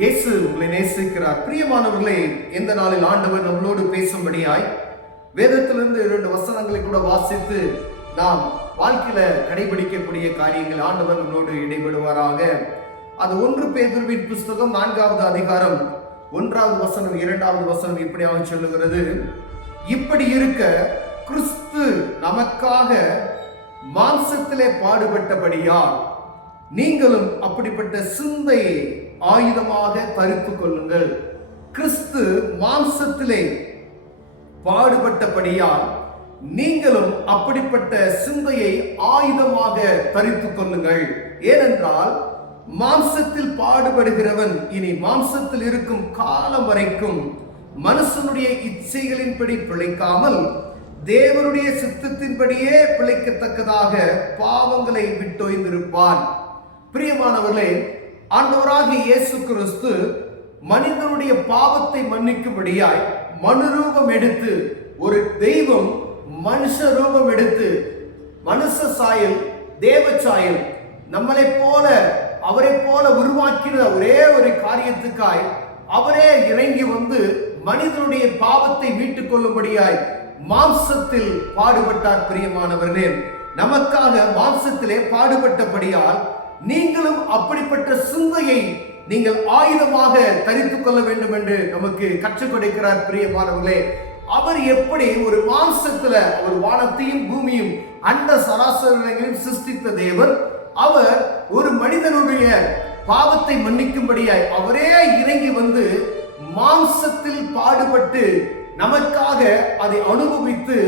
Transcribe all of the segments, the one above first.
இயேசு உங்களை நேசிக்கிறார். பிரியமானவர்களே, இந்த நாளில் ஆண்டவர் நம்மளோடு பேசும்படியாய் வேதத்திலிருந்து 2 வசனங்களை கூட வாசித்து நாம் வாழ்க்கையில கடைபிடிக்கக்கூடிய காரியங்கள் ஆண்டவர் நம்மளோடு இடைபடுவாராக. அது 1 பேதுருவின் புஸ்தகம் 4வது அதிகாரம் 1வது வசனம் 2வது வசனம் இப்படியாக சொல்லுகிறது. இப்படி இருக்க கிறிஸ்து நமக்காக மாம்சத்திலே பாடுபட்டபடியால் நீங்களும் அப்படிப்பட்ட சிந்தையை ஆயுதமாக தரித்துக் கொள்ளுங்கள். கிறிஸ்து மாம்சத்திலே பாடுபட்டபடியால் நீங்களும் அப்படிப்பட்ட சிந்தையை ஆயுதமாக தரித்துக் கொள்ளுங்கள். ஏனென்றால் மாம்சத்தில் பாடுபடுகிறவன் இனி மாம்சத்தில் இருக்கும் காலம் வரைக்கும் மனுஷனுடைய இச்சைகளின்படி பிழைக்காமல் தேவனுடைய சித்தத்தின்படியே பிழைக்கத்தக்கதாக பாவங்களை விட்டொய்ந்திருப்பான். பிரியமானவர்களே, ஆண்டவராகிய இயேசு கிறிஸ்து மனிதனுடைய பாவத்தை மன்னிக்கும்படியாய் மனுரூபம் எடுத்து, ஒரு தெய்வம் மனுஷ ரூபம் எடுத்து, மனுஷ சாயல் தேவ சாயல் நம்மளை போல அவரை போல உருவாக்கின ஒரே ஒரு காரியத்துக்காய் அவரே இறங்கி வந்து மனிதனுடைய பாவத்தை மீட்டுக் கொள்ளும்படியாய் மாம்சத்தில் பாடுபட்டார். பிரியமானவர்களே, நமக்காக மாம்சத்திலே பாடுபட்டபடியால் நீங்களும் அப்படிப்பட்ட சிந்தையை நீங்கள் ஆயுதமாக தரித்துக் கொள்ள வேண்டும் என்று நமக்கு கற்றுக் கொடுக்கிறார். பிரியமானவர்களே, அவர் எப்படி ஒரு மாம்சத்துல ஒரு வானத்தையும் பூமியும் அண்ட சராசரங்களையும் சிருஷ்டித்த தேவன், அவர் ஒரு மனிதனுடைய பாவத்தை மன்னிக்கும்படியாய் அவரே இறங்கி வந்து மாம்சத்தில் பாடுபட்டு நமக்காக அதை அனுபவித்து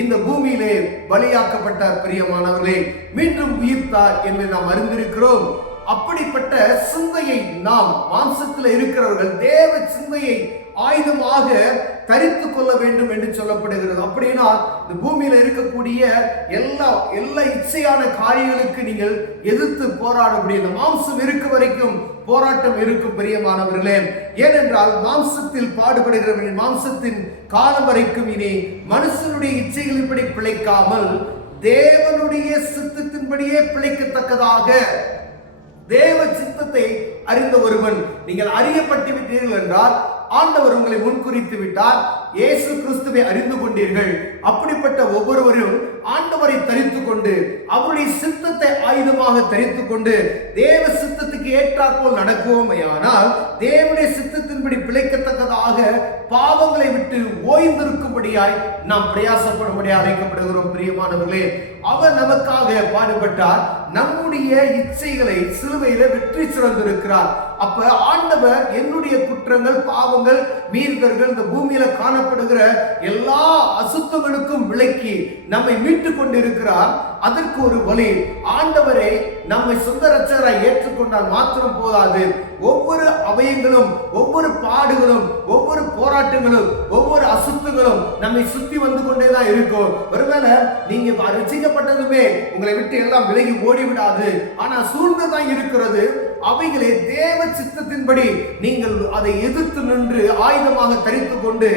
இந்த பூமியிலே பலியாக்கப்பட்டார். பிரியமானவர்களே, மீண்டும் உயிர்த்தார் என்று நாம் அறிந்திருக்கிறோம். அப்படிப்பட்ட சிந்தையை நாம் மாம்சத்தில் இருக்கிறவர்கள் தேவ சிந்தையை ஆயுதமாக தரித்து கொள்ள வேண்டும் என்று சொல்லப்படுகிறது. அப்படின்னா இந்த பூமியில இருக்கக்கூடிய எல்லா இச்சையான காரியங்களுக்கு நீங்கள் எதிர்த்து போராட முடியும். மாம்சம் இருக்க வரைக்கும் போராட்டம் இருக்கும். பிரியமானவர்களே, ஏனென்றால் மாம்சத்தில் பாடுபடுகிறவர்கள் மாம்சத்தின் காலம் வரைக்கும் இனி மனுஷனுடைய இச்சைகளின்படி பிழைக்காமல் தேவனுடைய சித்தத்தின்படியே பிழைக்கத்தக்கதாக தேவ சித்தத்தை அறிந்த ஒருவன் நீங்கள் அறியப்பட்டு விட்டீர்கள் என்றால் ஆண்டவர் உங்களை முன்குறித்து விட்டார். இயேசு கிறிஸ்துவை அறிந்து கொண்டீர்கள். அப்படிப்பட்ட ஒவ்வொருவரும் ஆண்டவரை தரித்துக் கொண்டு அவருடைய சித்தத்தை ஆயுதமாக தரித்துக் கொண்டு தேவ சித்தத்துக்கு ஏற்றாற்போல் நடக்குவோமையானால் தேவனுடைய சித்தத்தின்படி பிழைக்கத்தக்கதாக பாவங்களை விட்டு ஓய்ந்திருக்கும்படியாய் நாம் பிரயாசப்படும்படி அழைக்கப்படுகிறோம். பிரியமானவர்களே, அவர் நமக்காக பாடுபட்டார். நம்முடைய இச்சைகளை சிலுவையில வெற்றி சிறந்திருக்கிறார். அப்ப ஆண்டவர் என்னுடைய குற்றங்கள், பாவங்கள், மீறுதல்கள், இந்த பூமியில காணப்படுகிற எல்லா அசுத்தங்களுக்கும் விலக்கி நம்மை மீட்டுக் கொண்டிருக்கிறார். அதற்கு ஒரு வழி, ஆண்டவரை நம்மை சொந்த ரட்சகராய் ஏற்றுக்கொண்டால் மாத்திரம் போதாது. ஒவ்வொரு அவயங்களும், ஒவ்வொரு பாடுகளும், ஒவ்வொரு போராட்டங்களும், ஒவ்வொரு அசுத்தங்களும் நம்மை சுத்தி வந்து கொண்டேதான் இருக்கும். ஒருவேளை நீங்க ரட்சிக்கப்பட்டதுமே உங்களை விட்டு எல்லாம் விலகி ஓடிவிடாது. ஆனா சூழ்ந்துதான் இருக்கிறது. அவைகளை தேவ சித்தத்தின்படி நீங்கள் அதை எதிர்த்து நின்று ஆயுதமாக தரித்துக் கொண்டு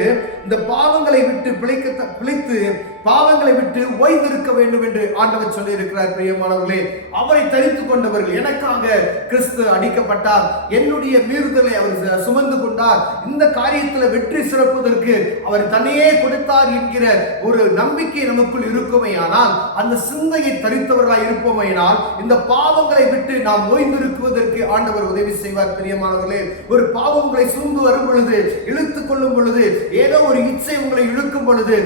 இந்த பாவங்களை விட்டு பிழைத்து பாவங்களை விட்டு ஓய்ந்திருக்க வேண்டும் என்று ஆண்டவர் சொல்லி இருக்கிறார். பிரியமானவர்களே, அவரை தரித்துக் கொண்டவர்கள், எனக்காக கிறிஸ்து அடிக்கப்பட்டார், என்னுடைய மீறுதலை அவர் சுமந்து கொண்டார், இந்த காரியத்தில் வெற்றி சிறப்பதற்கு அவர் தன்னையே கொடுத்தார் என்கிற ஒரு நம்பிக்கை நமக்குள் இருக்குமேயானால், அந்த சிந்தையை தரித்தவர்களாய் இருப்போமேயானால் இந்த பாவங்களை விட்டு நாம் ஓய்ந்திருக்குவதற்கு ஆண்டவர் உதவி செய்வார். பிரியமானவர்களே, ஒரு பாவங்களை சூழ்ந்து வரும் பொழுது, இழுத்துக் கொள்ளும் பொழுது, ஏதோ ஒரு இச்சை உங்களை இழுக்கும் பொழுது,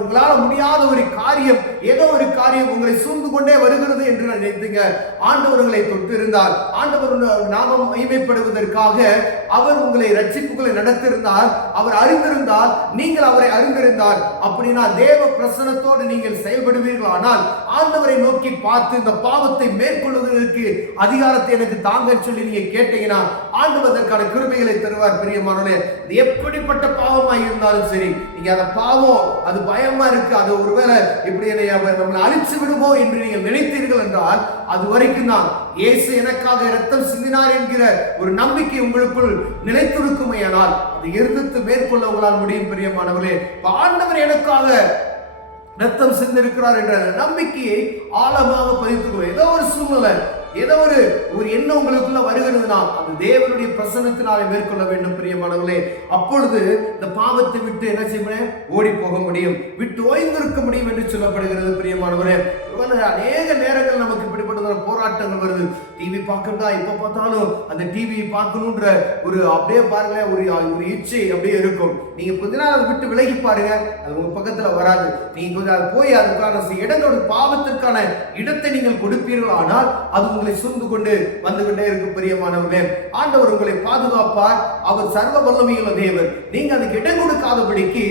உங்களால் முடியாத ஒரு காரியம், ஏதோ ஒரு காரியம் உங்களை சூழ்ந்து கொண்டே வருகிறது என்று நினைத்தீங்க, ஆண்டவர்களை தொட்டிருந்தார், ஆண்டவர் நாமம் மகிமைப்படுவதற்காக அவர் உங்களை ரட்சிப்புகளை நடத்திருந்தார், அவர் அறிந்திருந்தார், நீங்கள் அவரை அறிந்திருந்தார். அப்படின்னா தேவ பிரசன்னத்தோடு நீங்கள் செயல்படுவீர்கள். ஆனால் ஆண்டவரை நோக்கி பார்த்து இந்த பாவத்தை மேற்கொள்வதற்கு அதிகாரத்தை எனக்கு தாங்க சொல்லி நீங்க கேட்டீங்கன்னா ஆண்டவர் அதற்கான கிருபைகளை தருவார். பிரியமானவர்களே, எப்படிப்பட்ட பாவமாய் இருந்தாலும் சரி, நீங்க அந்த பாவம் அது பயமா இருக்கு, அது ஒருவேளை இப்படி நம்மளை அழிச்சு விடுமோ என்று நீங்கள் நினைத்தீர்கள் என்றால் அது வரைக்கும் தான் இயேசு எனக்காக இரத்தம் சிந்தினார் என்கிற ஒரு நம்பிக்கை உங்களுக்குள் நிலைத்திருக்குமையானால் அதை எதிர்த்து மேற்கொள்ள உங்களால் முடியும். பிரியமானவர்களே, ஆண்டவர் எனக்காக ரத்தம் சிந்திருக்கிறார் என்ற நம்பிக்கையை ஆழமாக பதித்துக்கொள்ள ஏதோ ஒரு சூழ்நிலை ஏதோ ஒரு எண்ணம் உங்களுக்குள்ள வருகிறதுனா அது தேவனுடைய பிரசன்னத்தினாலே மேற்கொள்ள வேண்டும் பிரியமானவர்களே. அப்பொழுது இந்த பாவத்தை விட்டு என்ன செய்ய ஓடி போக முடியும், விட்டு ஓய்ந்திருக்க முடியும் என்று சொல்லப்படுகிறது பிரியமானவரே. அநேக நேரங்கள் நமக்கு இப்படிப்பட்ட போராட்டங்கள் வருது. டிவி பார்க்கறதா, எப்ப பார்த்தாலும் அந்த டிவி பார்க்கணுன்ற அப்படியே பாருங்களேன், ஒரு இச்சை அப்படியே இருக்கும். நீங்க கொஞ்ச நாள் அதை விட்டு விலகி பாருங்க, அது உங்க பக்கத்துல வராது. நீங்க கொஞ்சம் போய் அதுக்கான இடங்களோட பாவத்திற்கான இடத்தை நீங்கள் கொடுப்பீர்கள், ஆனால் அது உங்களை சூழ்ந்து கொண்டு வந்து கொண்டே இருக்கும் பிரியமானவர்களே. ஆண்டவர் உங்களை பாதுகாப்பார். அவர் சர்வ வல்லமையுள்ள தேவன். நீங்க அதுக்கு இடம் கொடுக்காதபடிக்கு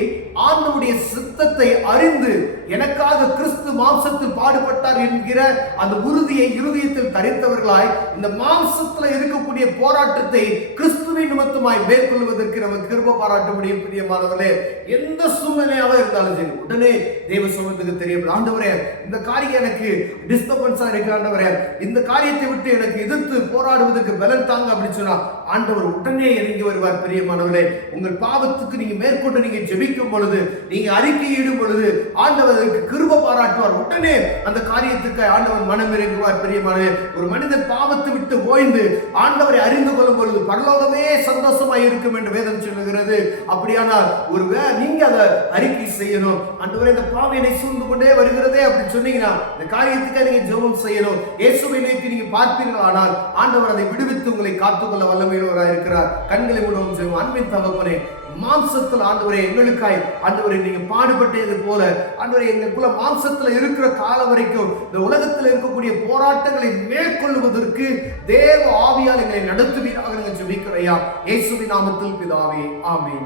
ஆண்டவருடைய சித்தத்தை அறிந்து எனக்காக கிறிஸ்து மாம்சத்தில் பாடுபட்டார் என்கிற அந்த உறுதியை இருதயத்தில் தரித்தவர்களாய் இந்த மாம்சத்துல இருக்கக்கூடிய போராட்டத்தை கிறிஸ்துவின் நிமித்தமாய் மேற்கொள்வதற்கு நமக்கு கிருபை பாராட்ட முடியும் பிரியமானவர்களே. எந்த சூழ்நிலையாக இருந்தாலும் சரி, உடனே தேவ சமூகத்துக்கு தெரியும், ஆண்டவரே இந்த காரியம் எனக்கு டிஸ்டர்பன்ஸா இருக்கு, ஆண்டவரே இந்த காரியத்தை விட்டு எனக்கு எதிர்த்து போராடுவதற்கு பலன் தாங்க அப்படின்னு சொன்னா ஆண்டவர் உடனே இறங்கி வருவார் பிரியமானவர்களே. உங்கள் பாவத்துக்கு நீங்க மேற்கொண்டு நீங்க ஜெபிக்கும் பொழுது, நீங்க அறிக்கையிடும் பொழுது ஆண்டவருக்கு கிருபை பாராட்டுவார். உடனே அந்த காரியத்துக்கு ஆண்டவர் மனம் இறங்குவார் பிரியமானவர்களே. ஒரு மனிதன் பாவத்தை விட்டு ஓய்ந்து ஆண்டவரை அறிந்து கொள்ளும் பொழுது பரலோகமே சந்தோஷமாய் இருக்கும் என்று வேதம் சொல்லுகிறது. அப்படியானால் நீங்க அதை அறிக்கை செய்யணும். ஆண்டவரே இந்த பாவம் என்னை சூழ்ந்து கொண்டே வருகிறதே அப்படின்னு சொன்னீங்கன்னா இந்த காரியத்துக்கு நீங்க ஜெபம் செய்யணும். இயேசுவை நோக்கி நீங்க பார்ப்பீர்கள், ஆனால் ஆண்டவர் அதை விடுவித்து உங்களை காத்துக்கொள்ள வல்லமையுள்ளவராக இருக்கிறார். கண்களை மூடவும் செய்வோம். அன்பின் தகப்பனே, மாம்சத்தில் ஆண்டவரே எங்களுக்காய் ஆண்டவரை நீங்க பாடுபட்டது போல ஆண்டவரை எங்களுக்குள்ள மாம்சத்துல இருக்கிற காலம் வரைக்கும் இந்த உலகத்தில் இருக்கக்கூடிய போராட்டங்களை மேற்கொள்வதற்கு தேவ ஆவியால் எங்களை நடத்துவீராக ஜெபிக்கிறோம். இயேசுவின் நாமத்தில் பிதாவே, ஆமென்.